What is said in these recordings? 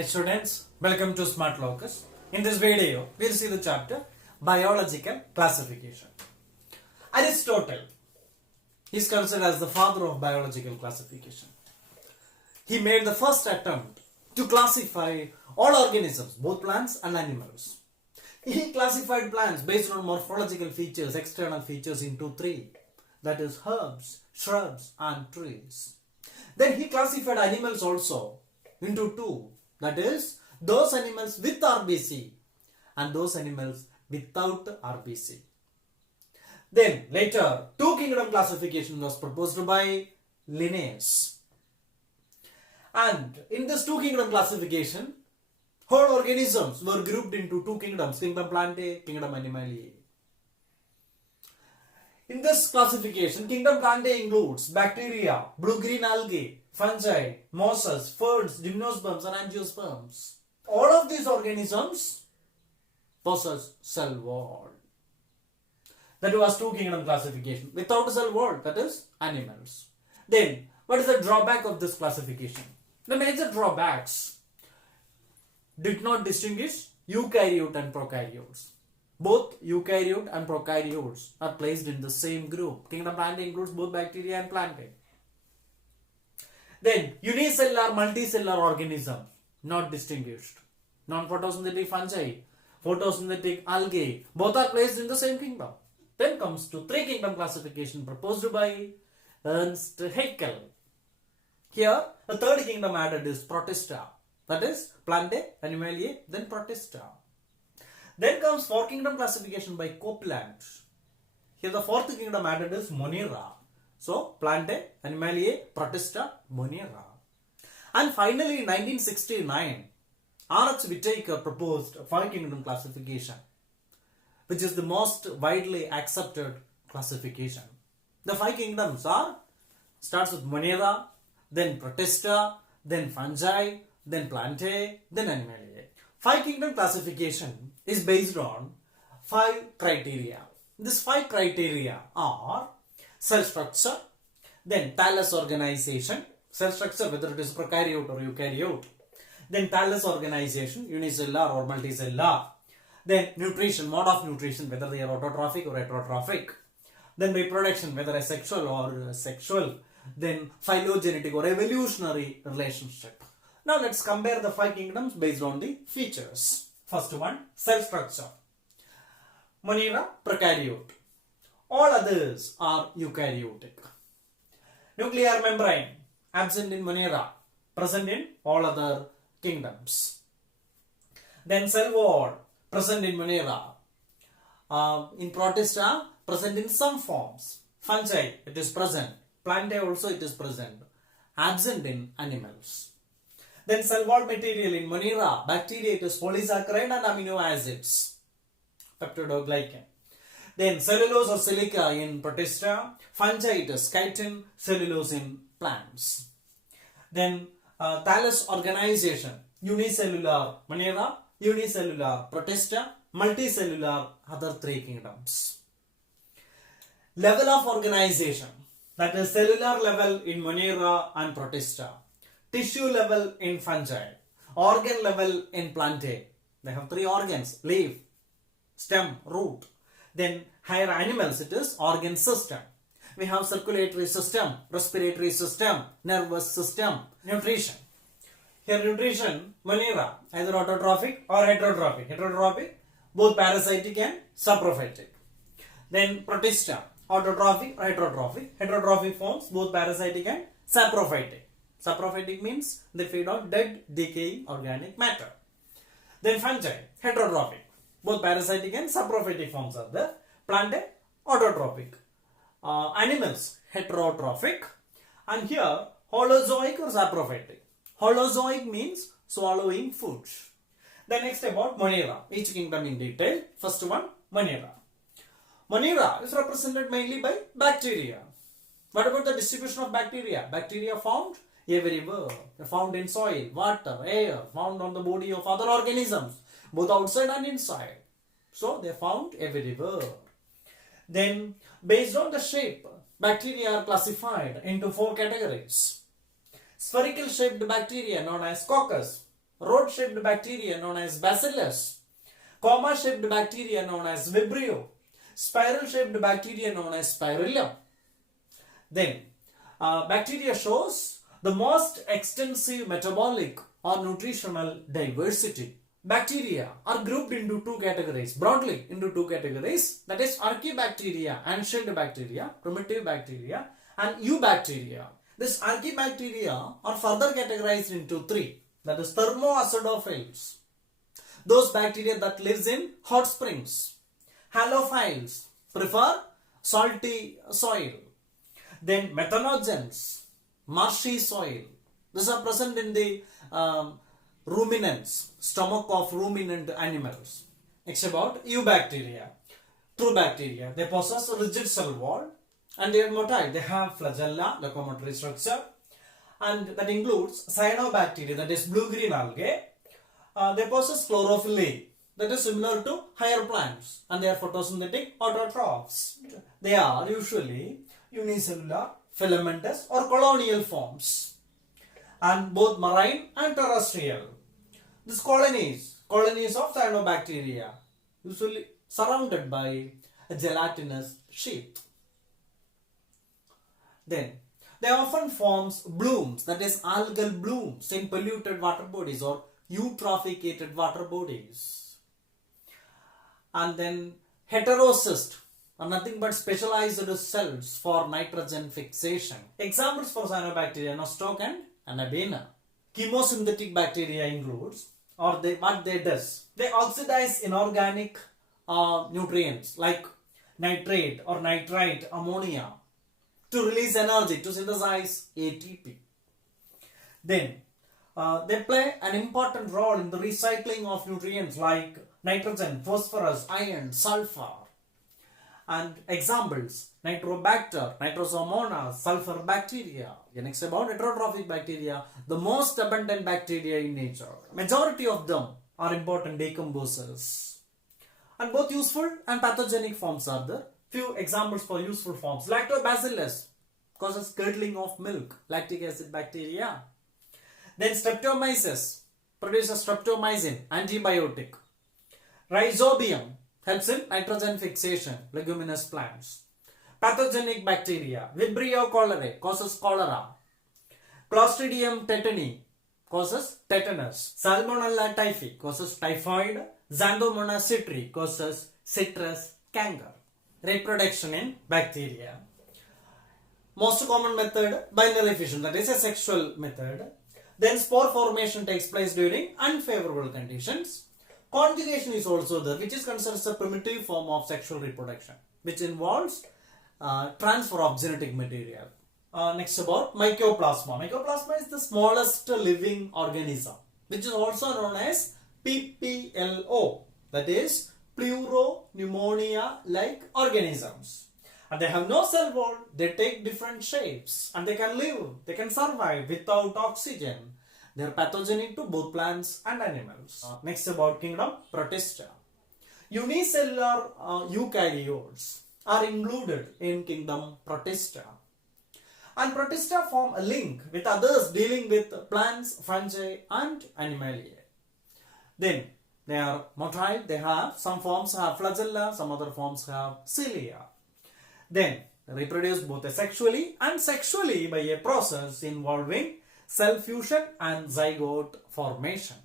Hi students, welcome to Smart Locus. In this video, we'll see the chapter Biological Classification. Aristotle is considered as the father of biological classification. He made the first attempt to classify all organisms, both plants and animals. He classified plants based on morphological features, external features into three, that is herbs, shrubs and trees. Then he classified animals also into two, that is those animals with RBC and those animals without RBC. Then later, two kingdom classification was proposed by Linnaeus. And in this two kingdom classification, whole organisms were grouped into two kingdoms, kingdom Plantae, kingdom Animaliae. In this classification, kingdom Plantae includes bacteria, blue-green algae, fungi, mosses, ferns, gymnosperms and angiosperms. All of these organisms possess cell wall. That was two kingdom classification. Without cell wall, that is animals. Then, what is the drawback of this classification? The major drawbacks did not distinguish eukaryote and prokaryotes. Both eukaryote and prokaryotes are placed in the same group. Kingdom Plantae includes both bacteria and Plantae. Then unicellular, multicellular organisms not distinguished. Non-photosynthetic fungi, photosynthetic algae, both are placed in the same kingdom. Then comes to three kingdom classification proposed by Ernst Haeckel. Here the third kingdom added is Protista, that is Plantae, Animaliae, then Protista. Then comes four kingdom classification by Copeland. Here the fourth kingdom added is Monera. So Plantae, Animaliae, Protista, Monera. And finally in 1969, R.H. Whittaker proposed five kingdom classification, which is the most widely accepted classification. The five kingdoms starts with Monera, then Protista, then fungi, then Plantae, then Animaliae. Five kingdom classification is based on five criteria. These five criteria are cell structure, then thallus organization, cell structure whether it is prokaryote or eukaryote, then thallus organization, unicellular or multicellular, then nutrition, mode of nutrition whether they are autotrophic or heterotrophic, then reproduction whether asexual or sexual, then phylogenetic or evolutionary relationship. Now let's compare the five kingdoms based on the features. First one, cell structure. Monera, prokaryote. All others are eukaryotic. Nuclear membrane, absent in Monera, present in all other kingdoms. Then cell wall, present in Monera. In Protista, present in some forms. Fungi, it is present. Plantae also it is present. Absent in animals. Then cell wall material in Monera, bacteria it is polysaccharide and amino acids, peptidoglycan. Then cellulose or silica in Protista, fungi it is chitin, cellulose in plants. Then thallus organization, unicellular Monera, unicellular Protista, multicellular other three kingdoms. Level of organization, that is cellular level in Monera and Protista. Tissue level in fungi, organ level in Plantae. They have three organs, leaf, stem, root. Then higher animals, it is organ system. We have circulatory system, respiratory system, nervous system, nutrition. Here nutrition, Monera, either autotrophic or heterotrophic. Heterotrophic, both parasitic and saprophytic. Then Protista, autotrophic or heterotrophic. Heterotrophic forms, both parasitic and saprophytic. Saprophytic means they feed on dead, decaying organic matter. Then fungi, heterotrophic. Both parasitic and saprophytic forms are there. Plantae, autotrophic. Animals, heterotrophic. And here, holozoic or saprophytic. Holozoic means swallowing food. Then next about Monera. Each kingdom in detail. First one, Monera. Monera is represented mainly by bacteria. What about the distribution of bacteria? Bacteria found everywhere. Found in soil, water, air, found on the body of other organisms, both outside and inside. So they found everywhere. Then based on the shape, bacteria are classified into four categories. Spherical shaped bacteria known as coccus, rod-shaped bacteria known as Bacillus, comma-shaped bacteria known as Vibrio, spiral-shaped bacteria known as Spirillum. Then, bacteria shows the most extensive metabolic or nutritional diversity. Bacteria are grouped into two categories, broadly into two categories, that is Archaebacteria, ancient bacteria, primitive bacteria, and eubacteria. These Archaebacteria are further categorized into three, that is thermoacidophiles, those bacteria that lives in hot springs. Halophiles prefer salty soil. Then methanogens, marshy soil. These are present in the ruminants, stomach of ruminant animals. Next about eubacteria, true bacteria. They possess a rigid cell wall and they are motile. They have flagella, locomotory structure, and that includes cyanobacteria, that is blue-green algae. They possess chlorophyll, that is similar to higher plants, and they are photosynthetic autotrophs. They are usually unicellular, filamentous or colonial forms, and both marine and terrestrial. These colonies of cyanobacteria, usually surrounded by a gelatinous sheath. Then they often forms blooms, that is algal blooms in polluted water bodies or eutrophicated water bodies. And then heterocyst are nothing but specialized cells for nitrogen fixation. Examples for cyanobacteria, Nostoc and Anabena. Chemosynthetic bacteria includes, what they does, they oxidize inorganic nutrients like nitrate or nitrite ammonia to release energy to synthesize ATP. Then they play an important role in the recycling of nutrients like nitrogen, phosphorus, iron, sulfur. And examples, Nitrobacter, Nitrosomonas, sulfur bacteria. Next about heterotrophic bacteria, the most abundant bacteria in nature. Majority of them are important decomposers. And both useful and pathogenic forms are there. Few examples for useful forms. Lactobacillus causes curdling of milk, lactic acid bacteria. Then Streptomyces produces streptomycin, antibiotic. Rhizobium helps in nitrogen fixation, leguminous plants. Pathogenic bacteria, Vibrio cholerae causes cholera. Clostridium tetani causes tetanus. Salmonella typhi causes typhoid. Xanthomonas citri causes citrus canker. Reproduction in bacteria. Most common method, binary fission, that is a sexual method. Then spore formation takes place during unfavorable conditions. Conjugation is also there, which is considered a primitive form of sexual reproduction, which involves transfer of genetic material. Next about Mycoplasma. Mycoplasma is the smallest living organism, which is also known as PPLO, that is Pleuropneumonia-like organisms. And they have no cell wall, they take different shapes, and they can live, they can survive without oxygen. They are pathogenic to both plants and animals. Next about kingdom Protista. Unicellular eukaryotes are included in kingdom Protista. And Protista form a link with others dealing with plants, fungi and animalia. Then they are motile, they have some forms have flagella, some other forms have cilia. Then they reproduce both asexually and sexually by a process involving cell fusion and zygote formation.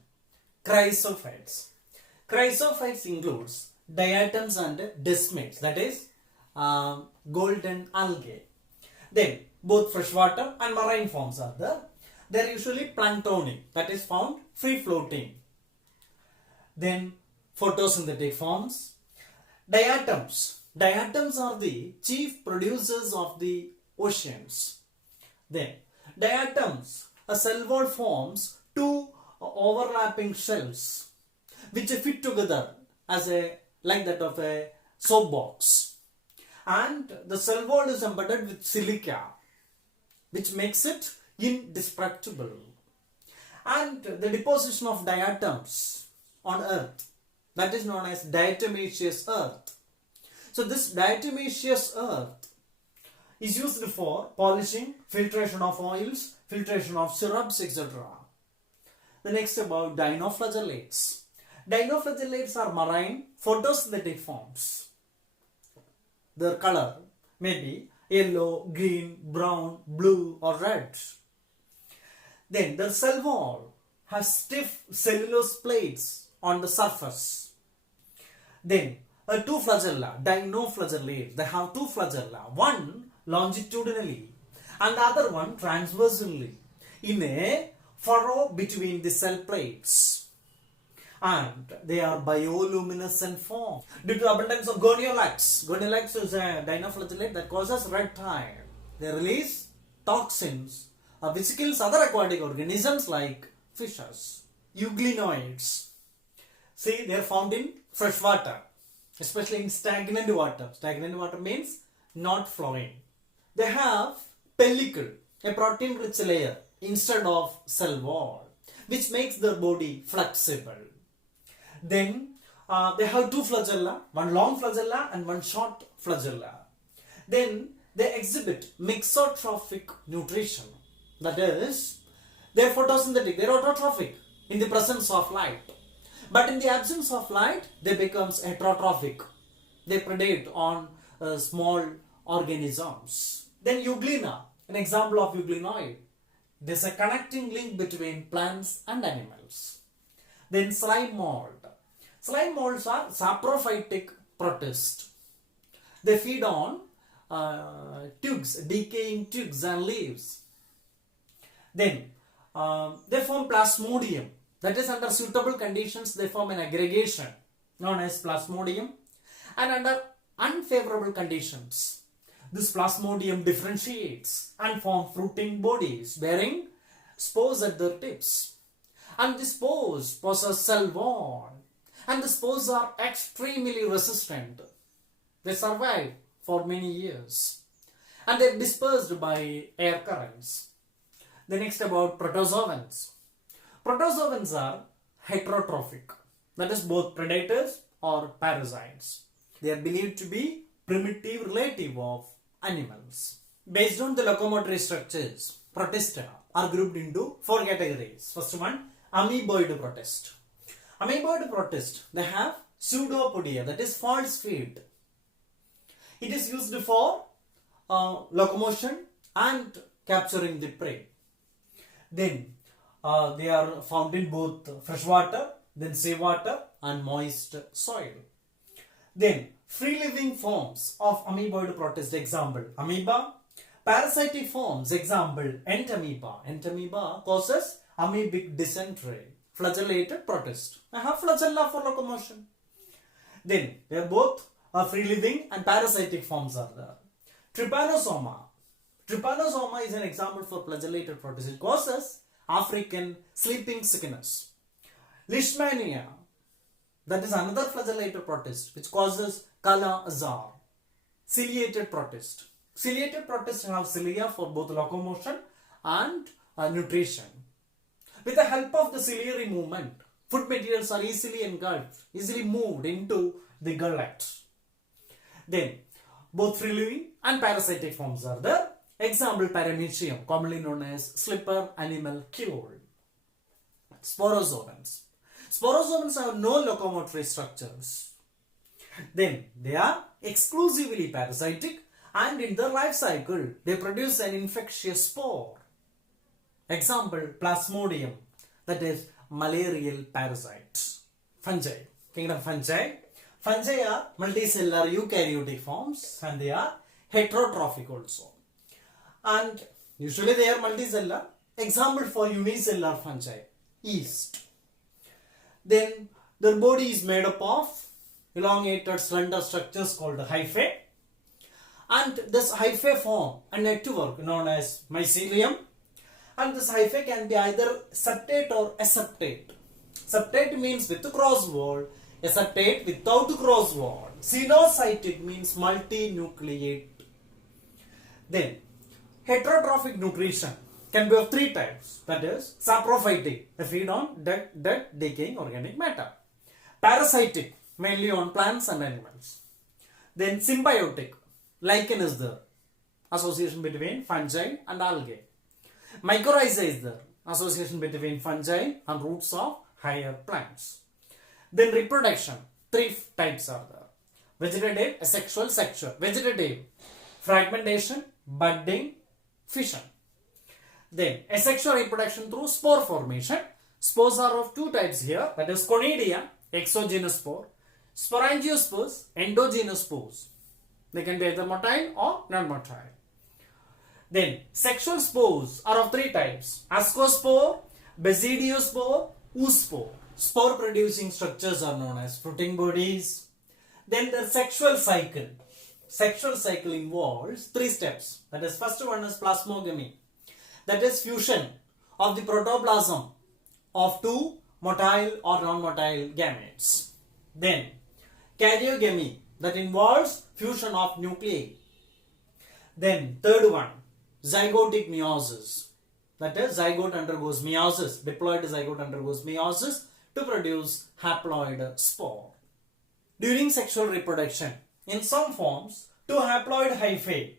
Chrysophytes. Chrysophytes includes diatoms and desmids, that is golden algae. Then both freshwater and marine forms are there. They are usually planktonic, that is found free floating. Then photosynthetic forms. Diatoms. Diatoms are the chief producers of the oceans. Then diatoms, a cell wall forms two overlapping shells which fit together as like that of a soap box, and the cell wall is embedded with silica which makes it indestructible. And the deposition of diatoms on earth, that is known as diatomaceous earth. So this diatomaceous earth is used for polishing, filtration of oils, filtration of syrups, etc. The next about dinoflagellates. Dinoflagellates are marine photosynthetic forms. Their color may be yellow, green, brown, blue or red. Then their cell wall has stiff cellulose plates on the surface. Then two flagella, dinoflagellates, they have two flagella, one longitudinally and the other one transversally in a furrow between the cell plates. And they are bioluminescent form due to abundance of goniolates. Goniolates is a dinoflagellate that causes red tide. They release toxins which kills other aquatic organisms like fishes. Euglenoids. See, they are found in fresh water, especially in stagnant water. Stagnant water means not flowing. They have pellicle, a protein-rich layer instead of cell wall, which makes their body flexible. Then they have two flagella, one long flagella and one short flagella. Then they exhibit mixotrophic nutrition. That is, they are photosynthetic, they are autotrophic in the presence of light. But in the absence of light, they become heterotrophic. They predate on small organisms. Then euglena, an example of euglenoid. There is a connecting link between plants and animals. Then slime mold. Slime molds are saprophytic protists. They feed on twigs, decaying twigs and leaves. Then they form Plasmodium. That is, under suitable conditions they form an aggregation known as Plasmodium, and under unfavorable conditions this Plasmodium differentiates and form fruiting bodies bearing spores at their tips. And the spores possess cell wall, and the spores are extremely resistant. They survive for many years and they are dispersed by air currents. The next about protozoans. Protozoans are heterotrophic, that is, both predators or parasites. They are believed to be primitive relative of animals. Based on the locomotory structures, protista are grouped into four categories. First one, amoeboid protist. Amoeboid protist, they have pseudopodia, that is false feet. It is used for locomotion and capturing the prey. Then they are found in both freshwater, then seawater and moist soil. Then free living forms of amoeboid protist, example amoeba. Parasitic forms, example entamoeba. Entamoeba causes amoebic dysentery. Flagellated protist, I have flagella for locomotion. Then they are both free living and parasitic forms are there. Trypanosoma. Trypanosoma is an example for flagellated protist. It causes African sleeping sickness. Leishmania, that is another flagellated protist which causes Kala Azar. Ciliated protist. Ciliated protists have cilia for both locomotion and nutrition. With the help of the ciliary movement, food materials are easily engulfed, easily moved into the gullet. Then both free living and parasitic forms are there. Example Paramecium, commonly known as slipper animalcule. Sporozoans. Sporozoans have no locomotory structures. Then they are exclusively parasitic, and in their life cycle they produce an infectious spore. Example Plasmodium, that is malarial parasites. Fungi, kingdom fungi. Fungi are multicellular eukaryotic forms and they are heterotrophic also. And usually they are multicellular. Example for unicellular fungi, yeast. Then their body is made up of elongated slender structures called hyphae, and this hyphae form a network known as mycelium, and this hyphae can be either septate or aseptate. Septate means with cross wall, aseptate without cross wall. Cenocytic means multinucleate. Then heterotrophic nutrition can be of three types, that is saprophytic, they feed on dead decaying organic matter. Parasitic, mainly on plants and animals. Then symbiotic, lichen is there, association between fungi and algae. Mycorrhiza is there, association between fungi and roots of higher plants. Then reproduction, three types are there. Vegetative, asexual, sexual. Vegetative, fragmentation, budding, fission. Then asexual reproduction through spore formation. Spores are of two types here, that is conidia, exogenous spore, sporangiospores, endogenous spores. They can be either motile or non-motile. Then sexual spores are of three types: ascospore, basidiospore, oospore. Spore producing structures are known as fruiting bodies. Then the sexual cycle. Sexual cycle involves three steps. That is, first one is plasmogamy. That is fusion of the protoplasm of two motile or non-motile gametes. Then karyogamy, that involves fusion of nuclei. Then third one, zygotic meiosis. That is, zygote undergoes meiosis. Diploid zygote undergoes meiosis to produce haploid spore. During sexual reproduction, in some forms, two haploid hyphae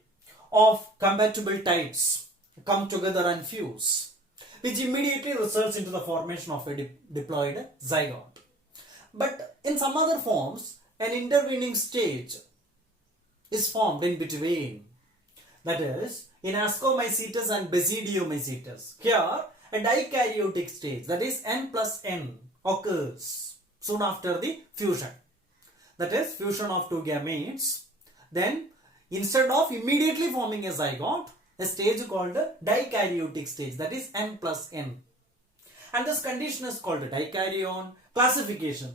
of compatible types come together and fuse, which immediately results into the formation of a diploid zygote. But in some other forms, an intervening stage is formed in between. That is, in Ascomycetes and Basidiomycetes. Here, a dikaryotic stage, that is N plus N, occurs soon after the fusion. That is, fusion of two gametes. Then, instead of immediately forming a zygote, a stage called a dikaryotic stage, that is N plus N. And this condition is called a dikaryon. Classification.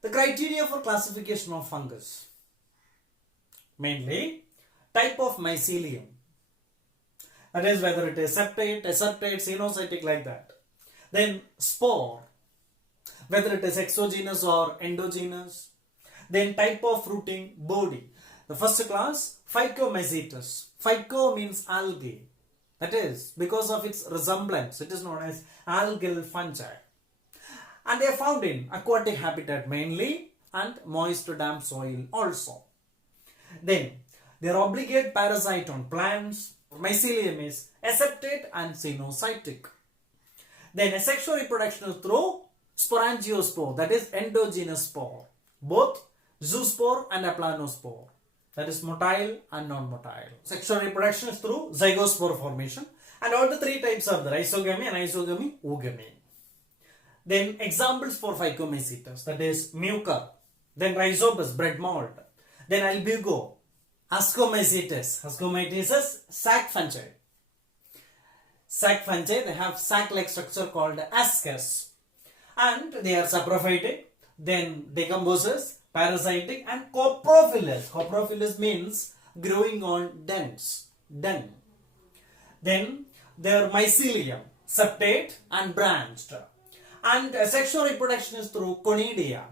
The criteria for classification of fungus. Mainly, type of mycelium. That is, whether it is septate, aseptate, cenocytic, like that. Then spore, whether it is exogenous or endogenous. Then type of fruiting body. The first class, Phycomycetes. Phyco means algae. That is, because of its resemblance, it is known as algal fungi. And they are found in aquatic habitat mainly and moist damp soil also. Then, they are obligate parasite on plants. Mycelium is aseptate and cenocytic. Then asexual reproduction is through sporangiospore, that is endogenous spore. Both zoospore and aplanospore, that is motile and non-motile. Sexual reproduction is through zygospore formation, and all the three types are there: isogamy, anisogamy, oogamy. Then examples for Phycomycetes, that is mucor, then rhizobus, bread mold, then albugo, Ascomycetes. Ascomycetes is sac fungi. Sac fungi, they have sac-like structure called ascus, and they are saprophytic, then decomposers, parasitic, and coprophilous. Coprophilous means growing on dens, dung. Then their mycelium, septate and branched. And sexual reproduction is through conidia,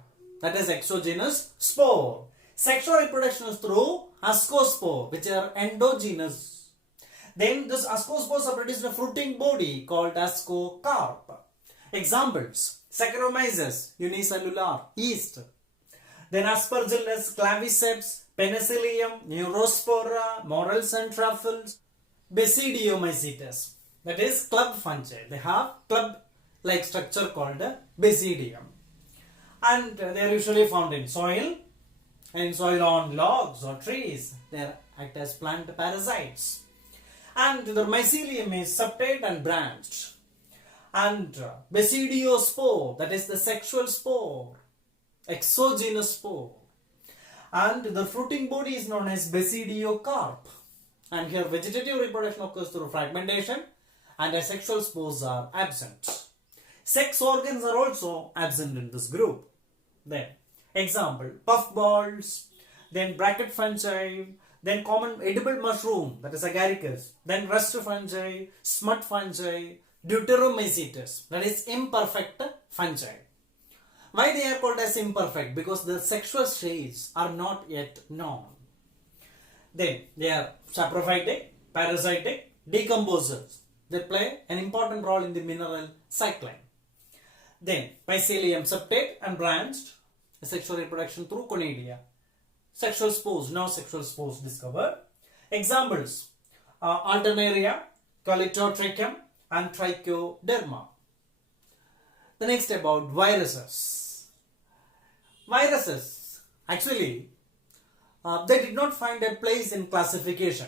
that is exogenous spore. Sexual reproduction is through ascospore, which are endogenous. Then this ascospores are produced in a fruiting body called ascocarp. Examples: Saccharomyces unicellular, yeast. Then Aspergillus, claviceps, Penicillium, Neurospora, Morels and Truffles, Basidiomycetes. That is club fungi. They have club-like structure called Basidium. And they are usually found in soil, and soil on logs or trees. They act as plant parasites. And the mycelium is septate and branched. And basidiospore, that is the sexual spore, exogenous spore. And the fruiting body is known as basidiocarp. And here vegetative reproduction occurs through fragmentation, and asexual spores are absent. Sex organs are also absent in this group. Then, example, puffballs, then bracket fungi, then common edible mushroom, that is agaricus, then rust fungi, smut fungi, deuteromycetes, that is imperfect fungi. Why they are called as imperfect? Because the sexual stages are not yet known. Then they are saprophytic, parasitic, decomposers. They play an important role in the mineral cycling. Then mycelium septate and branched, sexual reproduction through conidia. Sexual spores, no sexual spores discovered. Examples: Alternaria, Colitotrichum, and trichoderma. The next about viruses. Viruses, actually, they did not find a place in classification.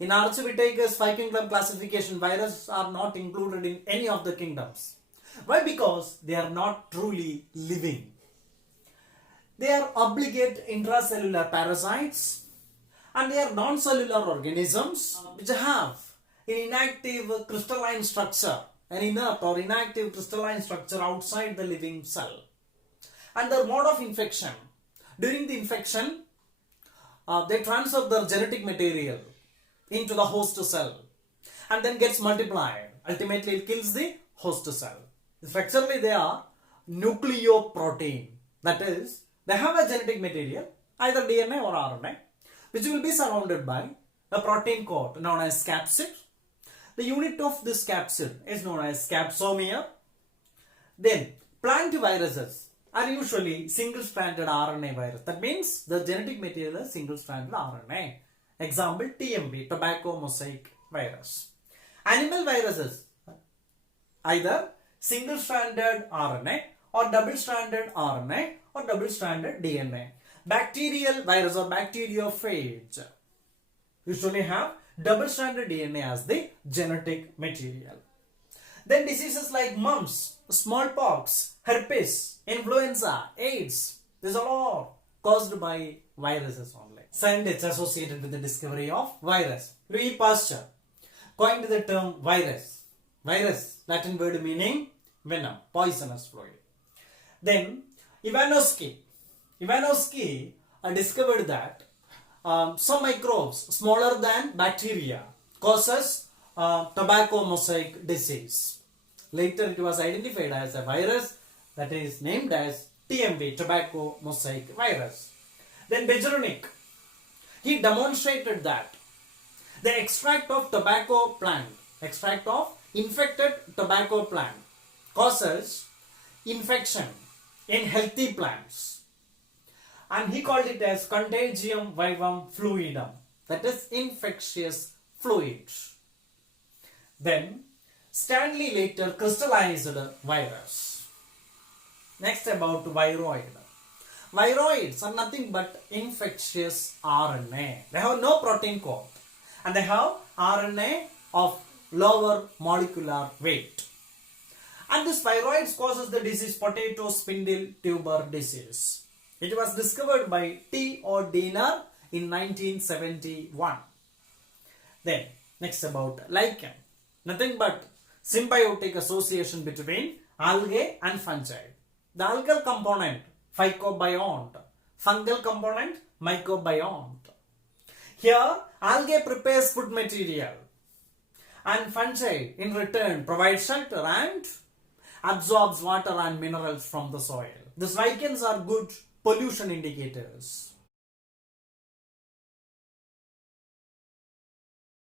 In Archivitake's 5 kingdom classification, viruses are not included in any of the kingdoms. Why? Because they are not truly living. They are obligate intracellular parasites and they are non-cellular organisms which have an inactive crystalline structure, an inert or inactive crystalline structure outside the living cell. And their mode of infection, during the infection, they transfer their genetic material into the host cell and then gets multiplied. Ultimately, it kills the host cell. Structurally, they are nucleoprotein. That is, they have a genetic material, either DNA or RNA, which will be surrounded by a protein coat known as capsid. The unit of this capsid is known as capsomere. Then, plant viruses are usually single-stranded RNA virus. That means the genetic material is single-stranded RNA. Example, TMV, tobacco mosaic virus. Animal viruses, either single-stranded RNA or double-stranded RNA or double-stranded DNA. Bacterial virus or bacteriophage usually have double-stranded DNA as the genetic material. Then diseases like mumps, smallpox, herpes, influenza, AIDS, these are all caused by viruses only. And it's associated with the discovery of virus. Louis Pasteur coined the term virus. Virus, Latin word meaning venom, poisonous fluid. Then Ivanovsky discovered that some microbes smaller than bacteria causes tobacco mosaic disease. Later it was identified as a virus that is named as TMV, tobacco mosaic virus. Then Bejernik, he demonstrated that the extract of tobacco plant, extract of infected tobacco plant causes infection in healthy plants. And he called it as contagium vivum fluidum, that is infectious fluid. Then Stanley later crystallized virus. Next about viroid. Viroids are nothing but infectious RNA. They have no protein coat and they have RNA of lower molecular weight. And this viroids causes the disease potato spindle tuber disease. It was discovered by T. O. Diener in 1971. Then next about lichen. Nothing but symbiotic association between algae and fungi. The algal component, phycobiont. Fungal component, mycobiont. Here, algae prepares food material and fungi in return provide shelter and absorbs water and minerals from the soil. These lichens are good pollution indicators.